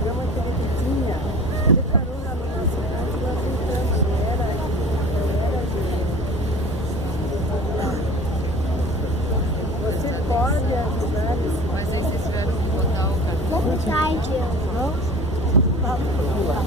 programa que ele tinha. Ele parou lá no nosso caso, nós entramos, não era Você pode ajudar isso. Mas aí vocês tiveram que botar o cartão. Vamos tarde. Não? Vamos lá.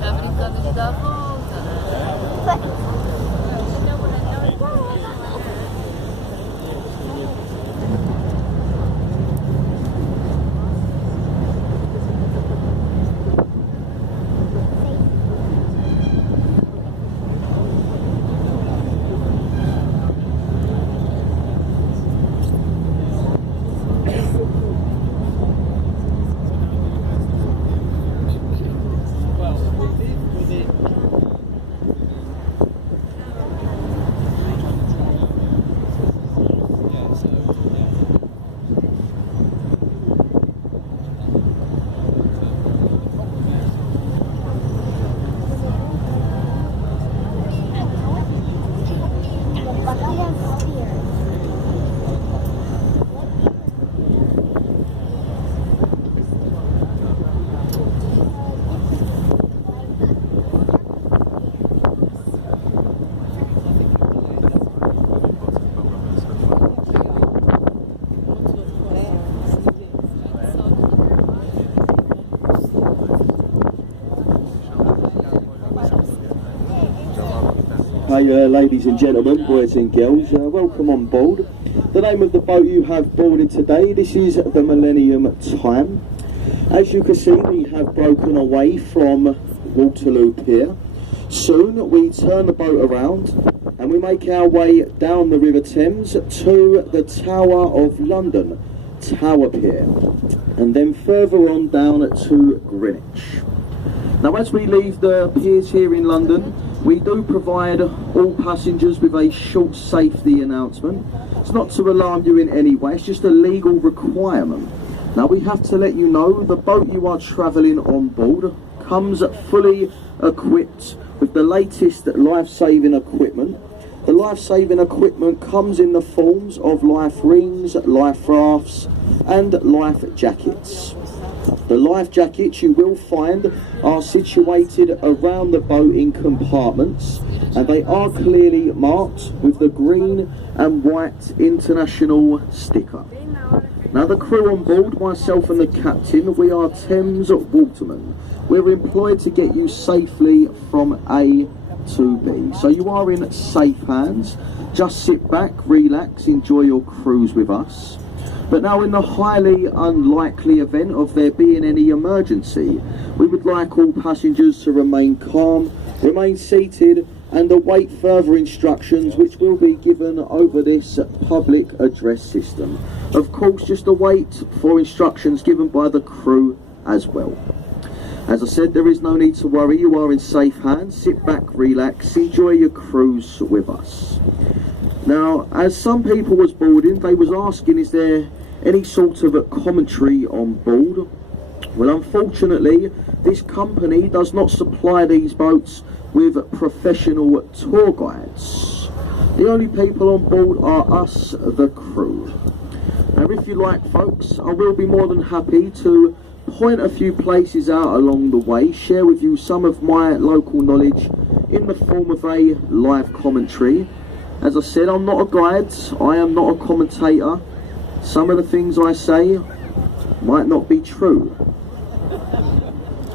Tá brincando de dar a volta. Hey ladies and gentlemen, boys and girls, welcome on board. The name of the boat you have boarded today, this is the Millennium Time. As you can see, we have broken away from Waterloo Pier. Soon we turn the boat around and we make our way down the River Thames to the Tower of London, Tower Pier, and then further on down to Greenwich. Now as we leave the piers here in London, we do provide all passengers with a short safety announcement. It's not to alarm you in any way, it's just a legal requirement. Now we have to let you know the boat you are travelling on board comes fully equipped with the latest life-saving equipment. The life-saving equipment comes in the forms of life rings, life rafts and life jackets. The life jackets you will find are situated around the boat in compartments, and they are clearly marked with the green and white international sticker. Now the crew on board, myself and the captain, we are Thames watermen. We're employed to get you safely from A to B. So you are in safe hands. Just sit back, relax, enjoy your cruise with us. But now in the highly unlikely event of there being any emergency, we would like all passengers to remain calm, remain seated and await further instructions which will be given over this public address system. Of course, just await for instructions given by the crew as well. As I said, there is no need to worry, you are in safe hands. Sit back, relax, enjoy your cruise with us. Now, as some people was boarding, they was asking, is there any sort of a commentary on board? Well, unfortunately, this company does not supply these boats with professional tour guides. The only people on board are us, the crew. Now, if you like, folks, I will be more than happy to point a few places out along the way, share with you some of my local knowledge in the form of a live commentary. As I said, I'm not a guide, I am not a commentator. Some of the things I say might not be true.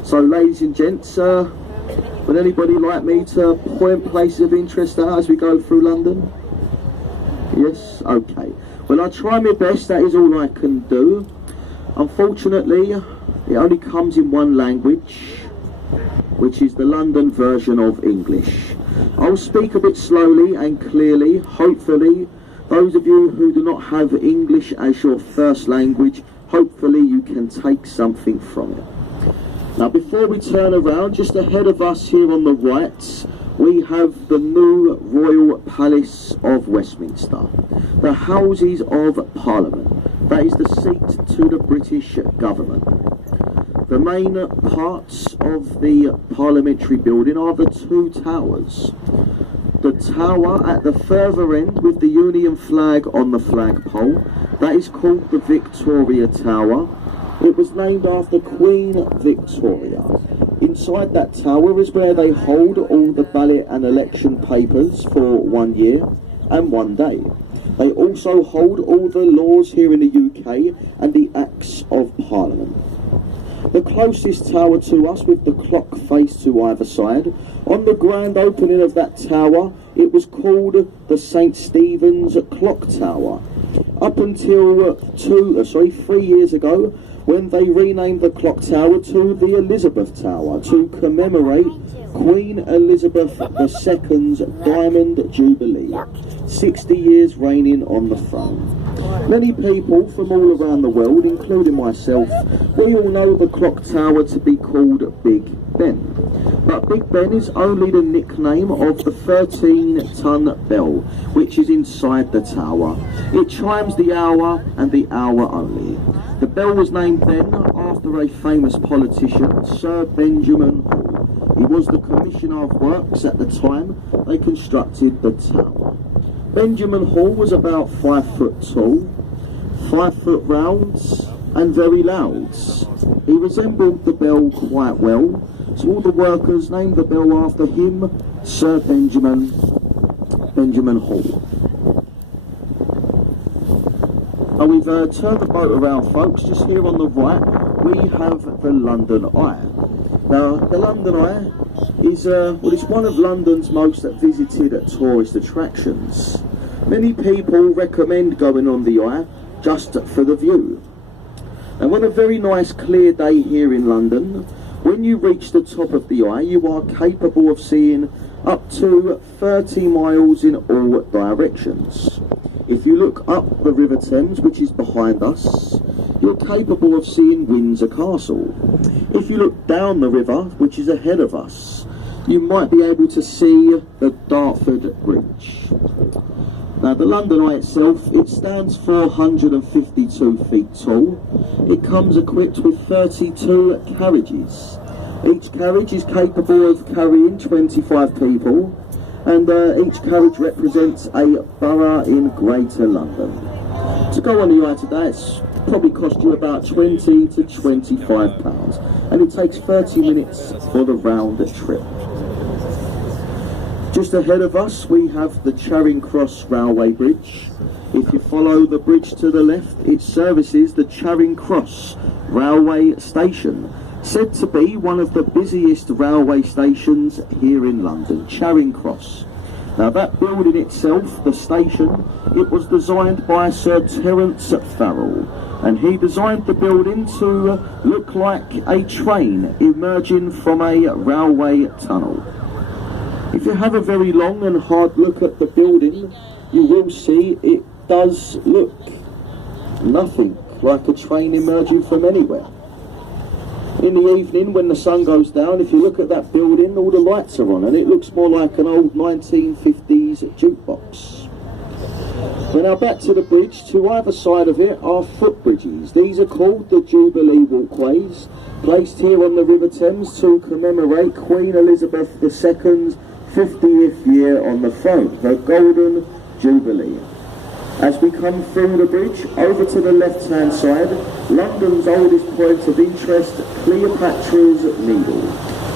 So ladies and gents, would anybody like me to point places of interest out as we go through London? Yes, okay. Well, I try my best, that is all I can do. Unfortunately, it only comes in one language, which is the London version of English. I'll speak a bit slowly and clearly. Hopefully, those of you who do not have English as your first language, hopefully you can take something from it. Now, before we turn around, just ahead of us here on the right, we have the new Royal Palace of Westminster, the Houses of Parliament. That is the seat to the British government. The main parts of the parliamentary building are the two towers. The tower at the further end with the Union flag on the flagpole, that is called the Victoria Tower. It was named after Queen Victoria. Inside that tower is where they hold all the ballot and election papers for 1 year and 1 day. They also hold all the laws here in the UK and the Acts of Parliament. The closest tower to us, with the clock face to either side, on the grand opening of that tower, it was called the St. Stephen's Clock Tower. Up until 3 years ago, when they renamed the clock tower to the Elizabeth Tower to commemorate Queen Elizabeth II's Diamond Jubilee, 60 years reigning on the throne. Many people from all around the world, including myself, we all know the clock tower to be called Big Ben. But Big Ben is only the nickname of the 13-ton bell, which is inside the tower. It chimes the hour and the hour only. The bell was named then after a famous politician, Sir Benjamin Hall. He was the Commissioner of Works at the time they constructed the tower. Benjamin Hall was about 5 foot tall, 5 foot round and very loud. He resembled the bell quite well, so all the workers named the bell after him, Sir Benjamin Hall. Now we've turned the boat around, folks. Just here on the right, we have the London Eye. Now, the London Eye is it's one of London's most visited tourist attractions. Many people recommend going on the Eye just for the view. And on a very nice clear day here in London, when you reach the top of the Eye, you are capable of seeing up to 30 miles in all directions. If you look up the River Thames, which is behind us, you're capable of seeing Windsor Castle. If you look down the river, which is ahead of us, you might be able to see the Dartford Bridge. Now, the London Eye itself, it stands 452 feet tall. It comes equipped with 32 carriages. Each carriage is capable of carrying 25 people, and each carriage represents a borough in Greater London. To go on the Eye today, it's probably cost you about £20 to £25, and it takes 30 minutes for the round trip. Just ahead of us we have the Charing Cross Railway Bridge. If you follow the bridge to the left, it services the Charing Cross Railway Station, said to be one of the busiest railway stations here in London, Charing Cross. Now that building itself, the station, it was designed by Sir Terence Farrell, and he designed the building to look like a train emerging from a railway tunnel. If you have a very long and hard look at the building, you will see it does look nothing like a train emerging from anywhere. In the evening, when the sun goes down, if you look at that building, all the lights are on and it looks more like an old 1950s jukebox. We're now back to the bridge. To either side of it are footbridges. These are called the Jubilee Walkways, placed here on the River Thames to commemorate Queen Elizabeth II's 50th year on the throne, her Golden Jubilee. As we come through the bridge, over to the left-hand side, London's oldest point of interest, Cleopatra's Needle.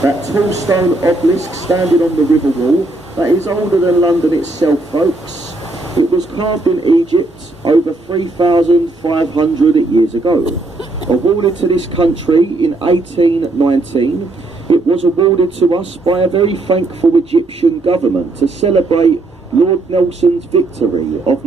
That tall stone obelisk standing on the river wall, that is older than London itself, folks. It was carved in Egypt over 3,500 years ago. Awarded to this country in 1819, it was awarded to us by a very thankful Egyptian government to celebrate Lord Nelson's victory of